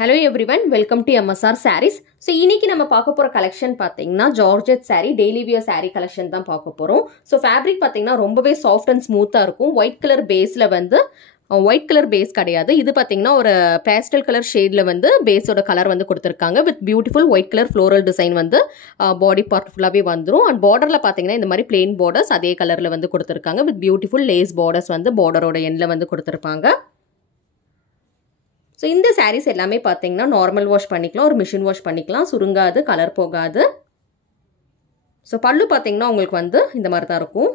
Hello everyone, welcome to MSR Sarees. So, இன்னைக்கு நம்ம பார்க்க போற collection பாத்தீங்கன்னா Georgette saree, daily wear saree collection தான் பார்க்க போறோம். So, fabric பாத்தீங்கன்னா ரொம்பவே soft and smooth-ஆ இருக்கும். White color baseல வந்து white color base கிடையாது. இது பாத்தீங்கன்னா ஒரு pastel color shadeல வந்து baseோட color வந்து கொடுத்திருக்காங்க with beautiful white color floral design வந்து body part full-ஆவே வந்துரும். And borderல பாத்தீங்கன்னா இந்த மாதிரி plain borders அதே கலர்ல வந்து கொடுத்திருக்காங்க with beautiful lace borders வந்து borderோட endல வந்து கொடுத்திருப்பாங்க. So, இந்த sarees எல்லாமே பாத்தீங்கன்னா normal wash பண்ணிக்கலாம் ஒரு machine wash பண்ணிக்கலாம் சுருங்காது கலர் போகாது. So, பல்லு பாத்தீங்கன்னா உங்களுக்கு வந்து இந்த மாதிரி தான் இருக்கும்.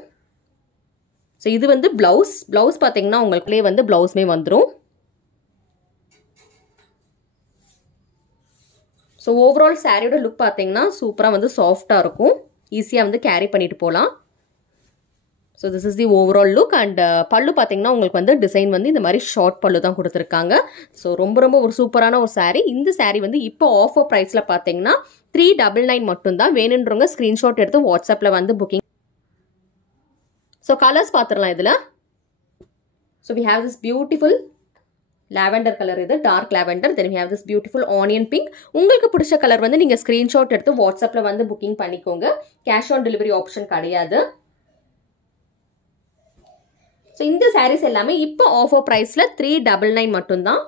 So, இது வந்து blouse பாத்தீங்கன்னா உங்களுக்குலயே வந்து blouseமே வந்துரும். So, overall sareயோட look பாத்தீங்கன்னா சூப்பரா வந்து soft-ஆ இருக்கும். ஈஸியா வந்து carry பண்ணிட்டு போலாம். So, this is the overall look and பல்லு பாத்தீங்கன்னா உங்களுக்கு வந்து டிசைன் வந்து இந்த மாதிரி ஷார்ட் பல்லு தான் கொடுத்திருக்காங்க. So, ரொம்ப ஒரு சூப்பரான ஒரு saree. இந்த saree வந்து இப்போ ஆஃபர் பிரைஸ்ல பாத்தீங்கன்னா 399 மட்டும் தான். வேணும்ன்றவங்க ஸ்கிரீன்ஷாட் எடுத்து வாட்ஸ்அப்ல வந்து புக்கிங். So, கலர்ஸ் பாத்துறலாம் இதுல. So, we have this beautiful lavender color இது dark lavender, then we have this beautiful onion pink. உங்களுக்கு பிடிச்ச கலர் வந்து நீங்க ஸ்கிரீன்ஷாட் எடுத்து வாட்ஸ்அப்ல வந்து புக்கிங் பண்ணிக்கோங்க. கேஷ் ஆன் டெலிவரி ஆப்ஷன் கிடையாது. So, இந்த sarees எல்லாமே இப்போ ஆஃபர் பிரைஸ்ல 399 மட்டும் தான்.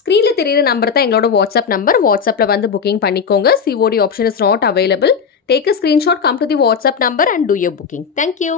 ஸ்கிரீன்ல தெரியுற நம்பர் தான் எங்களோட வாட்ஸ்அப் நம்பர். வாட்ஸ்அப்ல வந்து புக்கிங் பண்ணிக்கோங்க. COD option is not available. Take a screenshot, come to the WhatsApp number and do your booking. Thank you.